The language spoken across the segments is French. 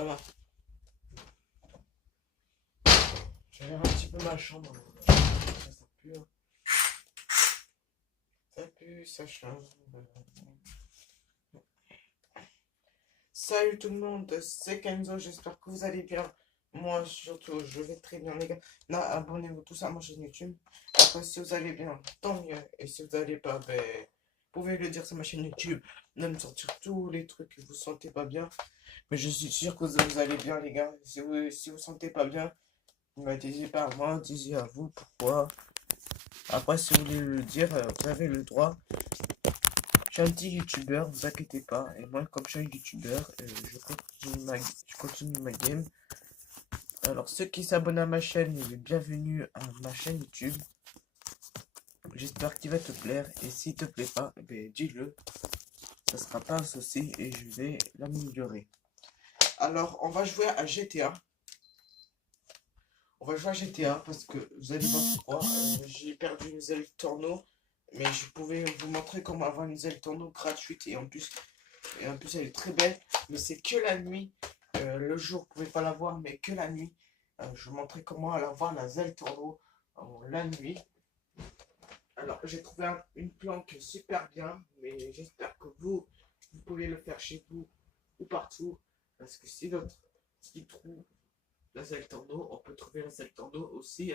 Voilà. J'aère un petit peu ma chambre. Ça pue, hein. Ça pue, ça change. Salut tout le monde, c'est Kenzo, j'espère que vous allez bien. Moi surtout, je vais très bien les gars. Là, abonnez-vous tous à ma chaîne YouTube. Après, si vous allez bien, tant mieux. Et si vous allez pas, ben, vous pouvez le dire sur ma chaîne YouTube. De me sortir tous les trucs que vous sentez pas bien. Mais je suis sûr que vous allez bien les gars. Si vous sentez pas bien, ne dites pas à moi, dites à vous pourquoi. Après, si vous voulez le dire, vous avez le droit. Je suis un petit youtubeur, vous inquiétez pas. Et moi, comme je suis un youtubeur, je continue ma game. Alors, ceux qui s'abonnent à ma chaîne, bienvenue à ma chaîne YouTube. J'espère qu'il va te plaire. Et s'il te plaît pas, eh ben, dis-le. Ça sera pas un souci et je vais l'améliorer. Alors, on va jouer à GTA. On va jouer à GTA parce que vous allez voir pourquoi. J'ai perdu une Zelle Torno. Mais je pouvais vous montrer comment avoir une Zelle Torno gratuite. Et en plus, elle est très belle. Mais c'est que la nuit. Le jour, vous ne pouvez pas la voir, mais que la nuit. Je vous montrer comment avoir la Zelle Torno la nuit. Alors, j'ai trouvé une planque super bien. Mais j'espère que vous pouvez le faire chez vous ou partout. Parce que si l'autre qui trouve la Zelle Torno, on peut trouver la Zelle Torno aussi.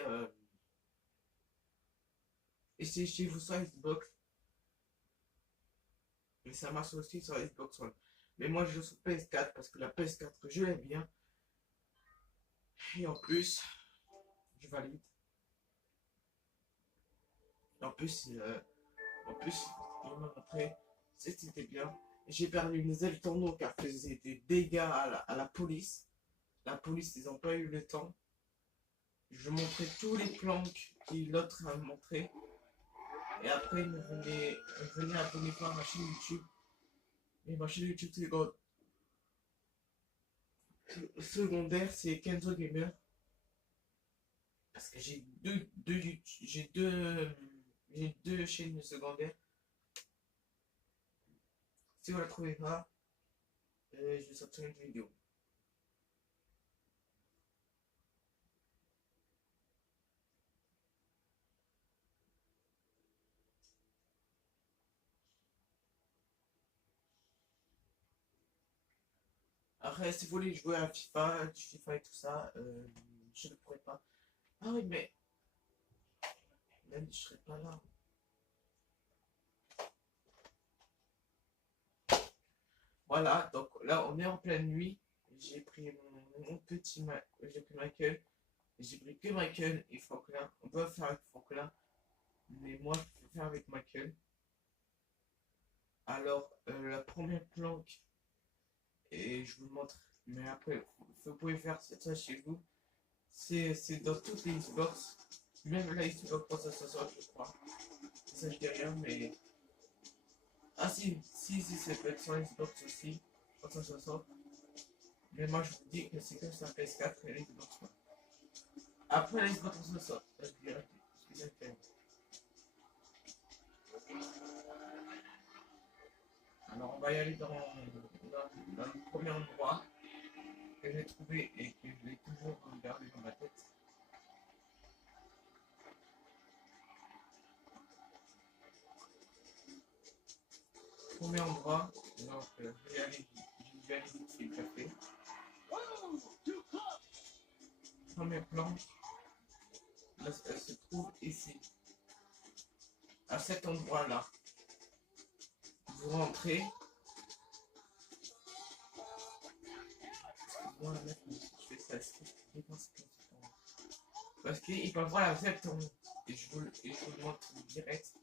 Et c'est chez vous sur Xbox. Et ça marche aussi sur Xbox One. Mais moi je joue sur PS4 parce que la PS4 je l'aime bien. Et en plus, je valide. Et en plus, il m'a montré c'était bien. J'ai perdu une Zelle Tourneau car faisait des dégâts à la police. La police, ils n'ont pas eu le temps. Je montrais tous les planques que l'autre a montré. Et après, il venait abonner à ma chaîne YouTube. Et ma chaîne YouTube secondaire, c'est Kenzo Gamer. Parce que j'ai deux chaînes secondaires. Si vous la trouvez pas, je vais sortir une vidéo. Après, si vous voulez jouer à FIFA, du FIFA et tout ça, je ne pourrais pas. Ah oui, mais même je serais pas là. Voilà, donc là, on est en pleine nuit. J'ai pris j'ai pris Michael. J'ai pris que Michael et Franklin. On peut faire avec Franklin, mais moi, je peux faire avec Michael. Alors, la première planque, et je vous montre, mais après, vous pouvez faire ça chez vous. C'est dans toutes les Xbox, même la Xbox 360, je crois. Ça, je dis rien, mais. Ah, si, ça peut être sur Xbox aussi, 360. Mais moi, je vous dis que c'est que sur la PS4 et la Xbox One. Après la Xbox 360, ça, je dirais que c'est bien. Alors, on va y aller dans le premier endroit que j'ai trouvé et que je l'ai toujours gardé dans ma tête. Premier endroit, donc je vais aller vite fait le café. Premier plan, là, elle se trouve ici, à cet endroit-là. Vous rentrez. Moi, je fais ça, parce qu'il va voir la septembre. Et je vous le montre direct.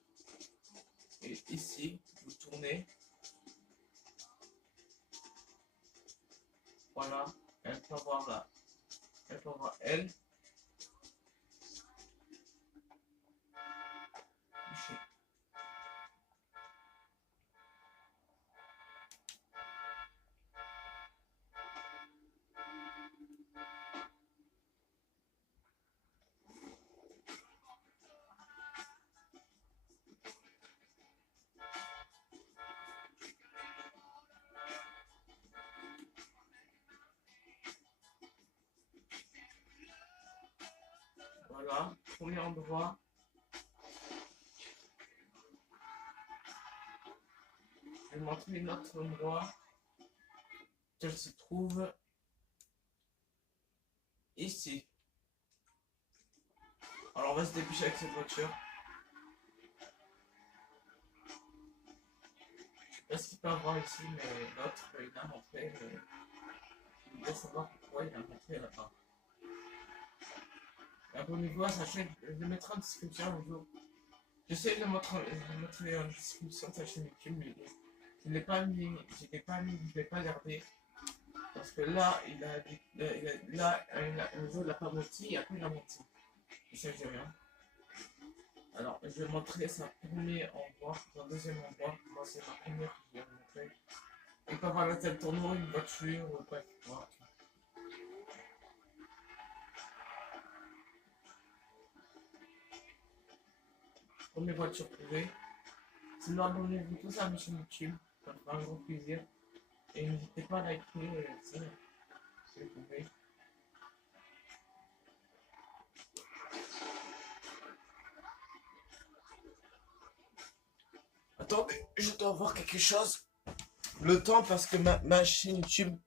Et ici, vous tournez. Voilà. Elle peut voir là. Elle peut voir elle. voilà, premier endroit. Je vais montrer un autre endroit. Elle se trouve ici. Alors on va se dépêcher avec cette voiture. Je sais pas ce qu'il peut avoir ici, mais l'autre, il a montré. Je voulais savoir pourquoi il a montré là-bas. Abonnez-vous à sa chaîne, je le mettrai en description un jour. J'essaie de le mettre en description de sa chaîne YouTube, mais je ne l'ai pas mis, je ne l'ai pas gardé. Parce que là, un jour, il n'a pas menti, et après, il a menti. Et ça, j'ai rien. Alors, je vais montrer sa première endroit, son deuxième endroit. Moi, c'est ma première que je vais vous montrer. On peut avoir la tête tournoi, une voiture, ou bref. Voilà. Première voiture privée. Sinon, abonnez-vous tous à ma chaîne YouTube. Ça me fera un gros plaisir. Et n'hésitez pas à liker si vous pouvez. Attendez, je dois voir quelque chose. Le temps parce que ma chaîne YouTube,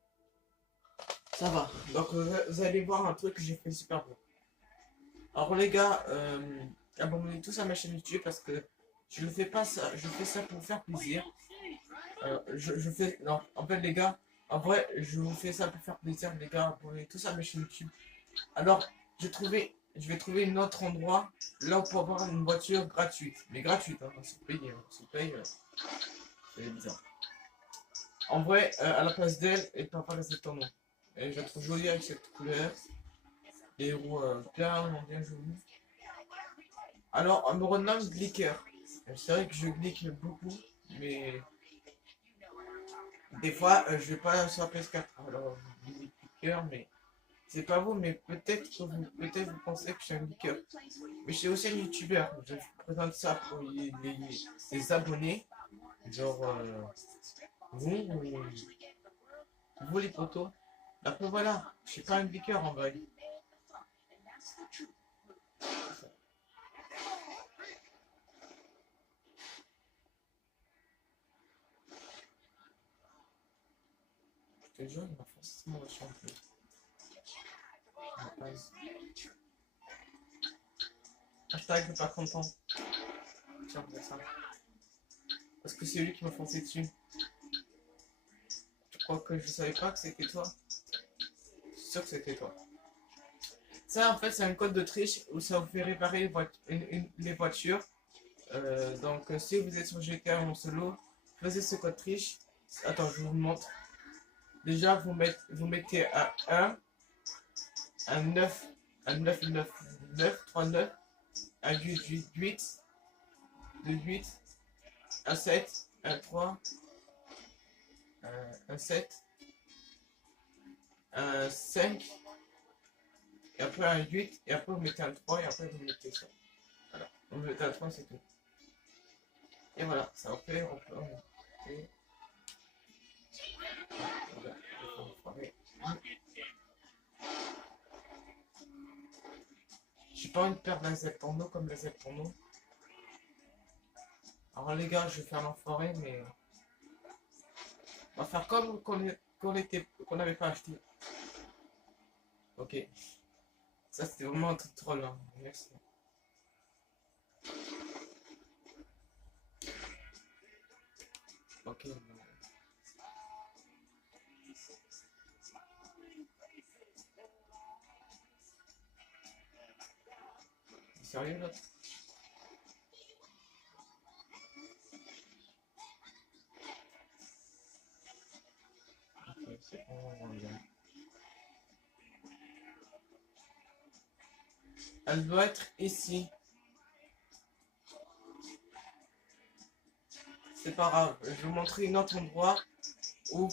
ça va. Donc vous allez voir un truc que j'ai fait super beau. Alors les gars, abonnez-vous tous à ma chaîne YouTube parce que je ne fais pas ça, je fais ça pour vous faire plaisir. Je fais, non, en fait les gars, en vrai, je vous fais ça pour faire plaisir les gars, abonnez-vous tous à ma chaîne YouTube. Alors, je vais trouver un autre endroit là où pour avoir une voiture gratuite. Mais gratuite, hein, on se paye, c'est bizarre. En vrai, à la place d'elle, elle peut pas rester ton nom. Et je la trouve jolie avec cette couleur. Les roues bien jolies. Alors, on me renomme Glicker. C'est vrai que je glique beaucoup, mais des fois, je vais pas sur la PS4. Alors, je dis Glicker, mais c'est pas vous, mais peut-être vous pensez que je suis un Glicker. Mais je suis aussi un youtubeur. Je présente ça pour les abonnés. Genre, vous les potos. Après, voilà, je suis pas un Glicker en vrai. Je te jure, il m'a forcément lâché un peu. Hashtag pas content. Tiens, pour ça. Parce que c'est lui qui m'a foncé dessus. Tu crois que je savais pas que c'était toi? Je suis sûr que c'était toi. Ça, en fait, c'est un code de triche où ça vous fait réparer les voitures. Donc, si vous êtes sur GTA en solo, faisiez ce code triche. Attends, je vous montre. Déjà, vous mettez un 9, un 9, 9, 9, 3, 9, un 8, 8, 8, 2, 8, un 7, un 3, un 7, un 5, et après un 8, et après vous mettez un 3, et après vous mettez ça. Voilà, vous mettez un 3, c'est tout. Et voilà, ça en fait, on peut remonter. J'ai pas envie de perdre la Z porno comme la Z porno. Alors les gars, je vais faire l'enfoiré, mais on va faire comme qu'on n'avait pas acheté. Ok. Ça c'était vraiment un truc troll. Hein. Merci. Ok. Sérieux là? Ok, c'est bon, bien. Elle doit être ici. C'est pas grave. Je vais vous montrer un autre endroit où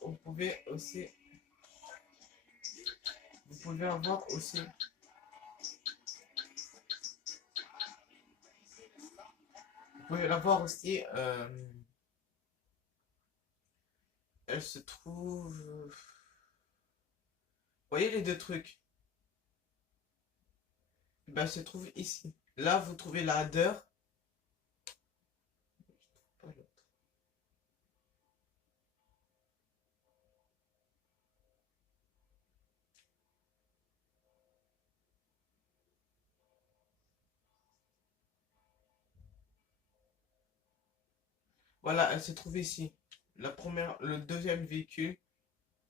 vous pouvez aussi. Vous pouvez avoir aussi. Vous pouvez la voir aussi. Elle se trouve. Vous voyez les deux trucs. bah, se trouve ici. Là, vous trouvez la header. Pas l'autre. Voilà, elle se trouve ici. La première, le deuxième véhicule.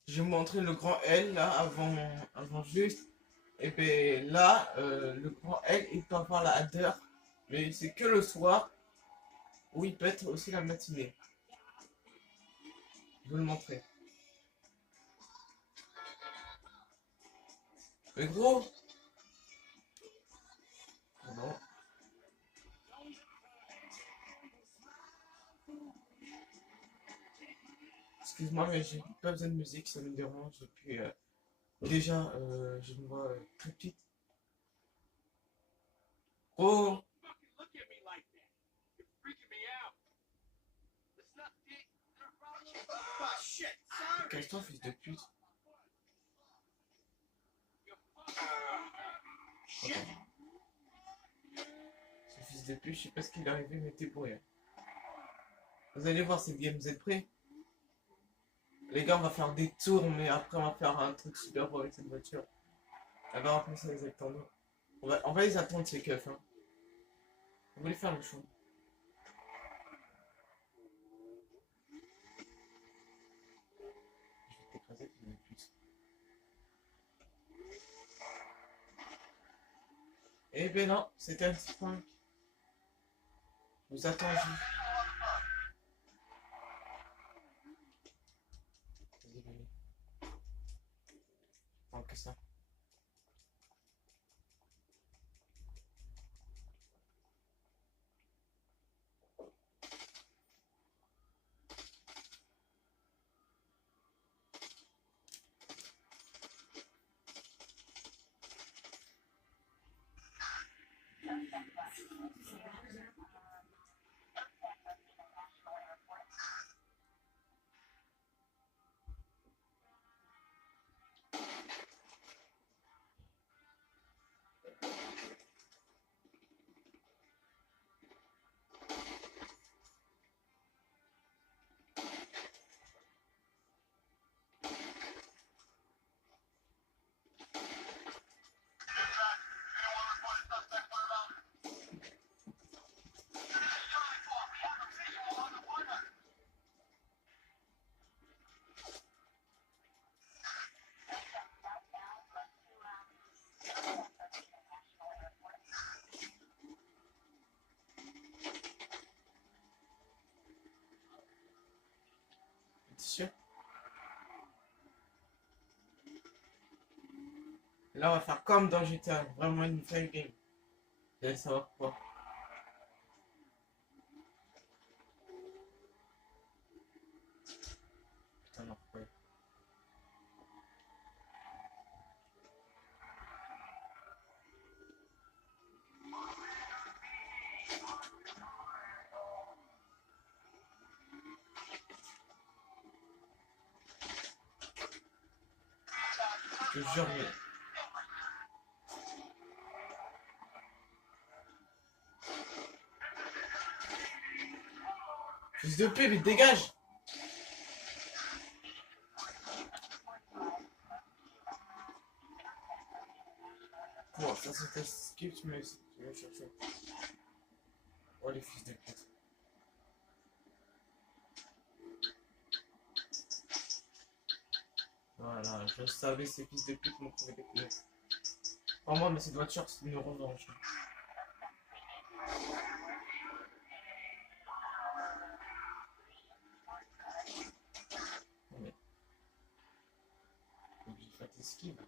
Je vais vous montrer le grand L là avant juste. Et bien là, le grand L, il peut avoir la header. Mais c'est que le soir. Ou il peut être aussi la matinée. Je vais vous le montrer. Mais gros! Non. Excuse-moi, mais j'ai pas besoin de musique, ça me dérange. Et puis, déjà, je me vois très petite. Oh! Cache-toi, fils de pute. Attends. Ce fils de pute, je sais pas ce qu'il est arrivé, mais t'es pour rien. Vous allez voir, c'est bien, vous êtes prêts? Les gars, on va faire des tours, mais après, on va faire un truc super beau avec cette voiture. Elle va remplacer les attendants. On va les attendre, ces keufs. Hein. On va les faire le show. Je vais t'écraser, fils de pute. Eh ben non, c'était un petit point. Vous attendiez. Vas-y, venez. Tant que ça. T'es sûr? Là, on va faire comme dans GTA. Vraiment une fail game. Vous allez savoir pourquoi. Putain, non, pourquoi? Je te jure, mais. Fils de pute, mais dégage! Bon, ça c'était skip, tu me chercher. Oh, les fils de pute. Voilà, je savais ces fils de pute m'ont trouvé des clés. Vraiment, mais cette voiture, c'est une revanche. Non, mais. Faut que j'ai fait des skips.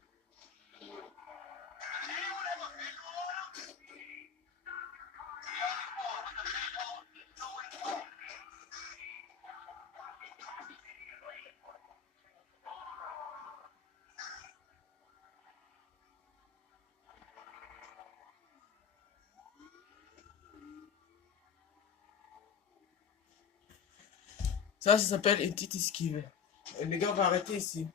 Ça s'appelle une petite esquive. Et les gars, on va arrêter ici.